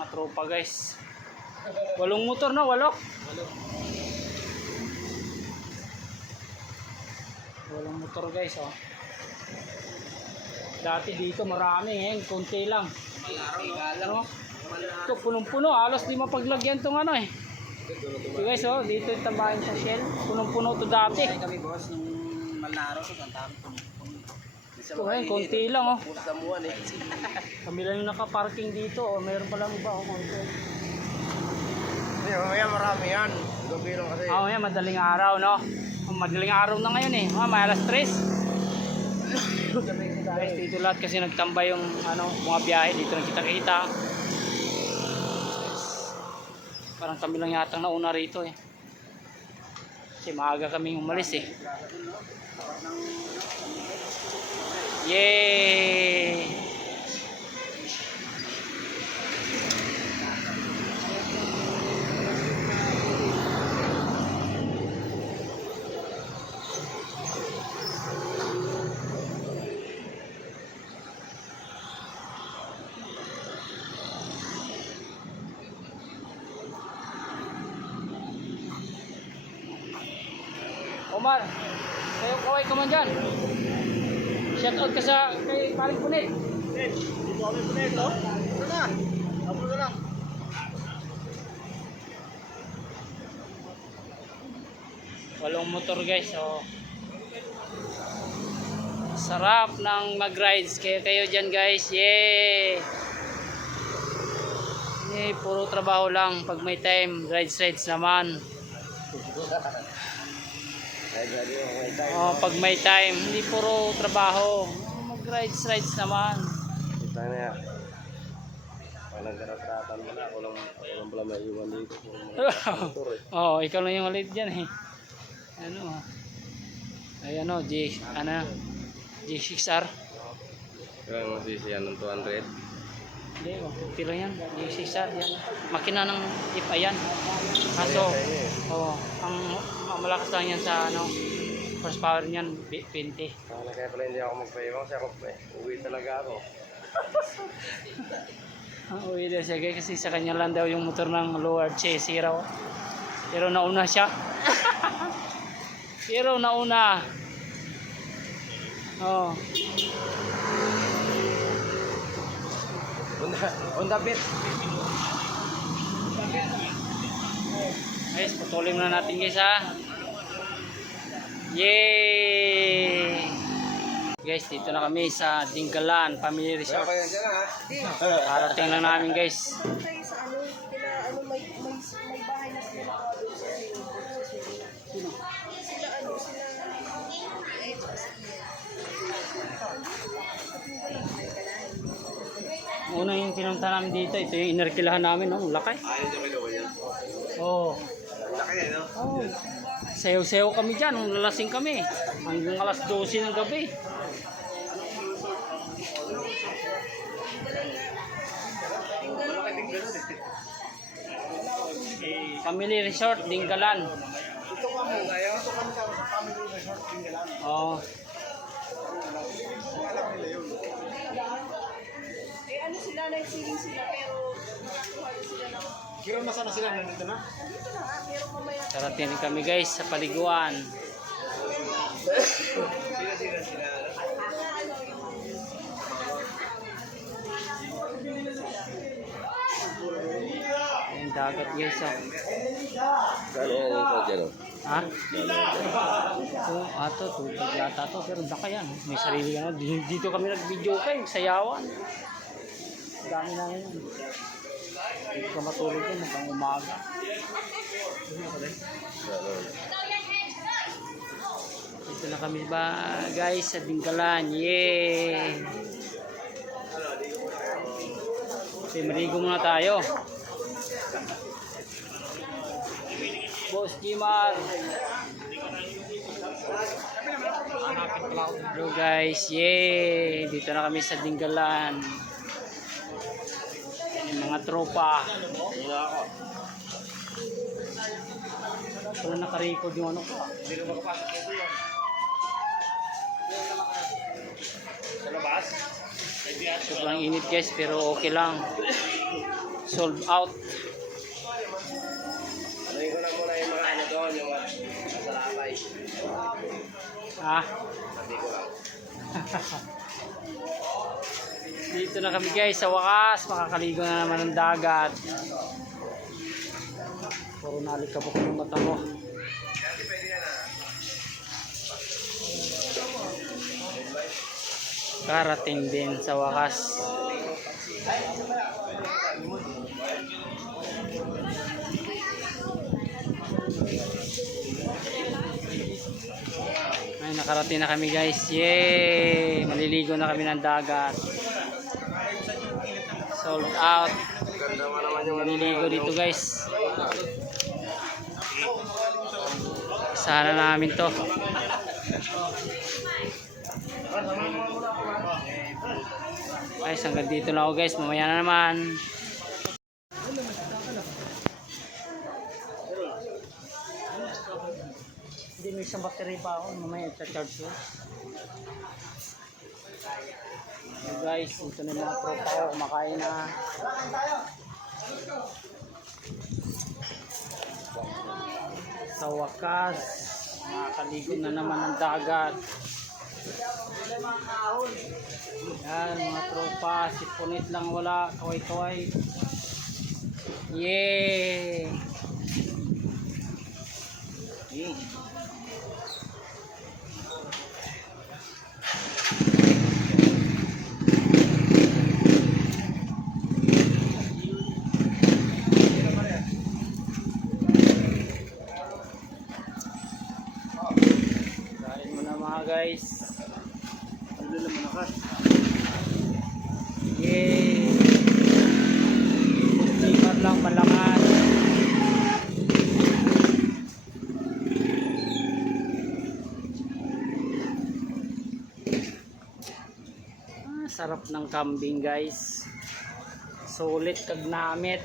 mga tropa guys. 8 motor na, 8. 8 motor guys, oh. Dati dito marami, ngayon konti lang. Ano? Ito punong-puno, halos di mapaglagyan tong ano eh. So guys, oh, dito yung tambahin sa Shell. Punong-puno to dati. Kami boss, nung Malnaro so kantang Ito ngayon, konti lang oh. Kami lang yung naka-parking dito, oh. Mayroon pa lang iba, oh, konti. Hindi, mamaya marami yan. Gabi lang kasi. Ah, ngayon, madaling araw, no? Madaling araw na ngayon eh. May alas 3. Guys, dito lahat kasi nagtambay yung ano, mga biyahe. Dito nagkita-kita. Parang kami lang yata nauna rito eh. Kasi maaga kaming umalis eh. Yay! Omar, kayo kaway ka man dyan. Shoutout ka sa kay Paring Punit. Dito kami punit, no? Ito na. Abo na lang. Walong motor guys, so sarap ng mag-rides kayo dyan guys. Yay! Yay, puro trabaho lang. Pag may time, rides naman. Oh, pag may time, hindi puro trabaho. Mag-rides naman. Ito na yan. Walang karapatan mo na. Walang pala may iwan dito. Oh, ikaw lang yung malit dyan eh. Ano? Ay ano, G6R. Kaya masisiyan ng 200. Hindi, okay lang yan. G6R yan. Makina ng ipa yan. Kaso, oh, ang malakas lang yan sa ano, horsepower niyan, 20. Kaya pala hindi ako magpaiwang kasi ako uwi talaga ako. Uwi daw siya guys kasi sa kanya lang daw yung motor ng lower chassis raw. Pero nauna siya. Pero nauna. Oh. Honda Beat. Guys, patuloy muna natin guys ha. Yay! Guys, dito na kami sa Dingalan Family Resort. Parating lang namin guys. Sa ano, may bahay na sila Una yung pinunta namin dito, ito yung inarkilahan namin, no? Laki. Oh. Laki, no? Oh. Sayaw-sayaw kami dyan, lalasing kami. Hanggang alas 12 ng gabi. Family Resort, Dingalan. Ito kami sa Family Resort Dingalan. Oh. ano sila, nagsiling sila, pero nakakuha na sila ng... Kira nasa na sila, nandito na? Nandito na nga, pero mamaya... Tarating kami guys sa paliguan. Sila. Yung dagat guys, oh. Kano ito dyan? Ha? Ito, ato, tubig yata to, pero baka yan. May sarili ka na. Dito kami nag-video kayo, sayawan. Dami na yun. Dito ka matulog yun, hanggang umaga. Dito na kami ba, guys, sa Dingalan. Yay! Okay, marigo muna tayo. Boss Jimar. Hello guys, yay! Dito na kami sa Dingalan. Yung mga tropa. Wala naka-record yung ano ko. Hindi na makapasok dito yan. Sa labas? Sobrang init guys, pero okay lang. Sold out. Ano ko lang muna yung mga ano doon, yung masalakay. Ah, Sabi ko lang. dito na kami guys sa wakas. Makakaligo na naman ng dagat. Puro nalikabok ng mata ko. Karating din sa wakas. Ay, nakarating na kami guys. Yay! Maliligo na kami ng dagat. Sold out. Ganda mo naman yung Maliligo dito guys. Sana namin to. Guys, hanggang dito na ako guys. Mamaya na naman. Hindi, may isang battery pa ako. Mamaya i-charge ko. So guys, ito na yung mga tropa ko. Kumakain na. Sa wakas, makakaligo na naman ng dagat. Yan, mga tropa. Sipunit lang wala. Kaway-kaway. Yay! Kain mo na mga guys. Ano naman ako? Yay! Lipat lang malangan. Sarap ng kambing guys. Sulit kag namit.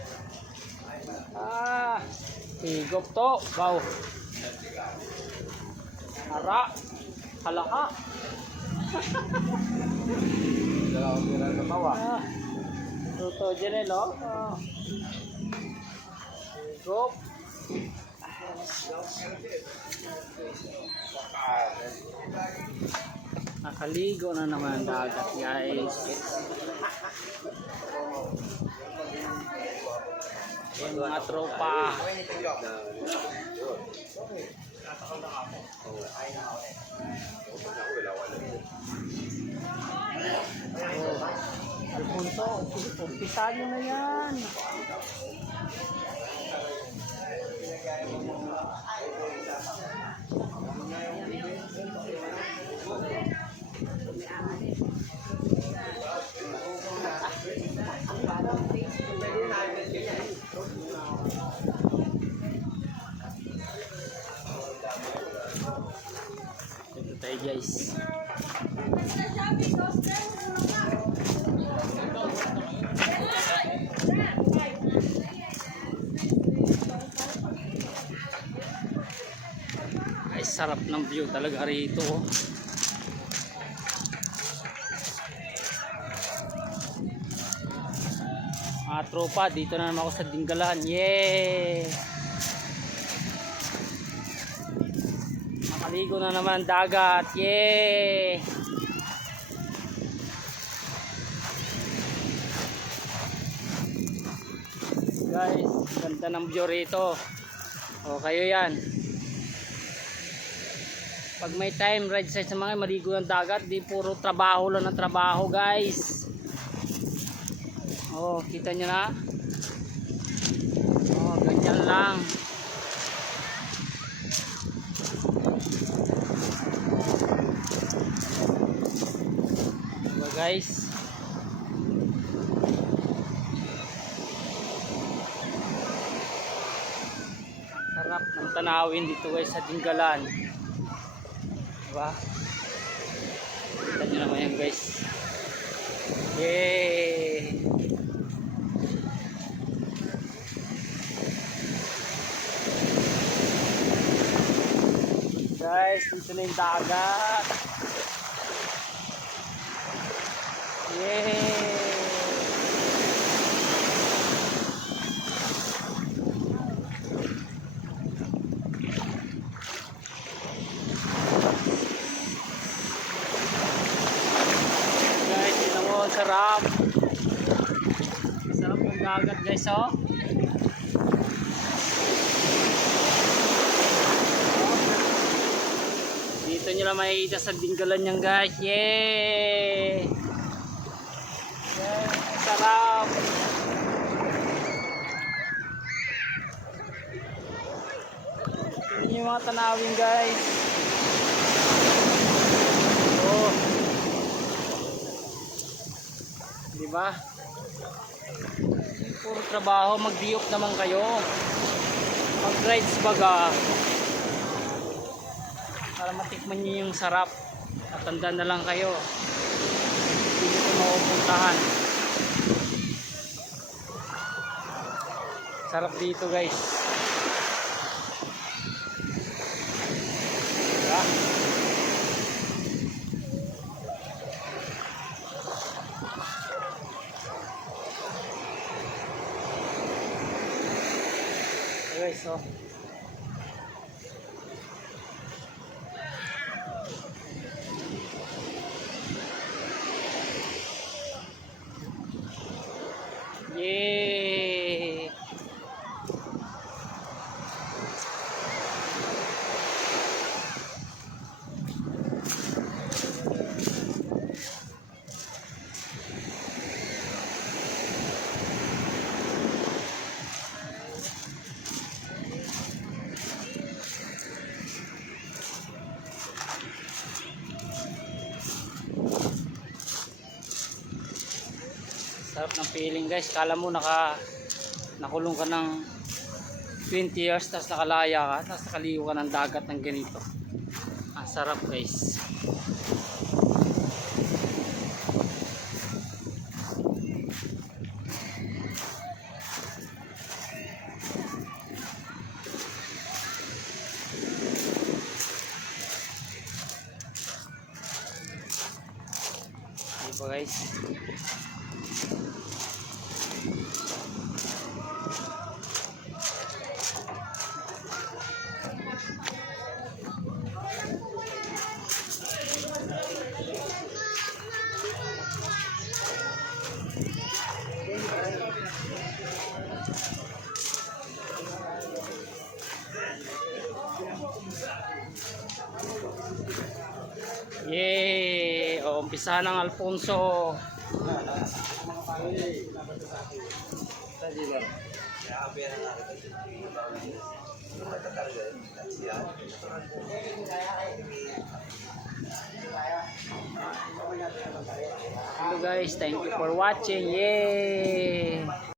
Higop to. Wow. Ara. Halaka. Dalawang tira na tawa. Tuto dyan oh. Higop. Nakaligo na naman ang dagat guys. Yung mga tropa. Alfonso, umpisa nyo na yan. Ito tayo guys. Ay, sarap ng view talaga rito. Mga tropa, dito na naman ako sa Dinggalan. Yay! Makaligo na naman ang dagat. Yay! Guys, ganda ng view rito. O, kayo yan. Pag may time, ride sa mga maligo ng dagat, di puro trabaho lang ng trabaho guys. Oh, kita nyo na. Oh, ganyan lang. Diba guys? Sarap ng tanawin dito guys sa Dinggalan. Diba? Kita nyo naman yan guys. Yay! Guys, dito na yung dagat. Yay! sarap. Sarap ng dagat guys, oh. Dito nyo lang makikita sa Dingalan yan guys. Yay! Yan, sarap. Tingnan nyo yung mga tanawin guys. Oh. Diba? Puro trabaho, mag-diop naman kayo. Mag-rides baga. Para matikman nyo yung sarap. Tatanda na lang kayo. Hindi nyo ito mapupuntahan. Sarap dito guys. Diba? Guys, so yay! Sarap ng feeling guys. Kala mo nakulong ka ng 20 years tapos nakalaya ka, tapos nakaligo ka ng dagat ng ganito. Ang sarap guys. Diba guys? Yay! O, umpisa ng Alfonso. Hello guys, thank you for watching. Yay!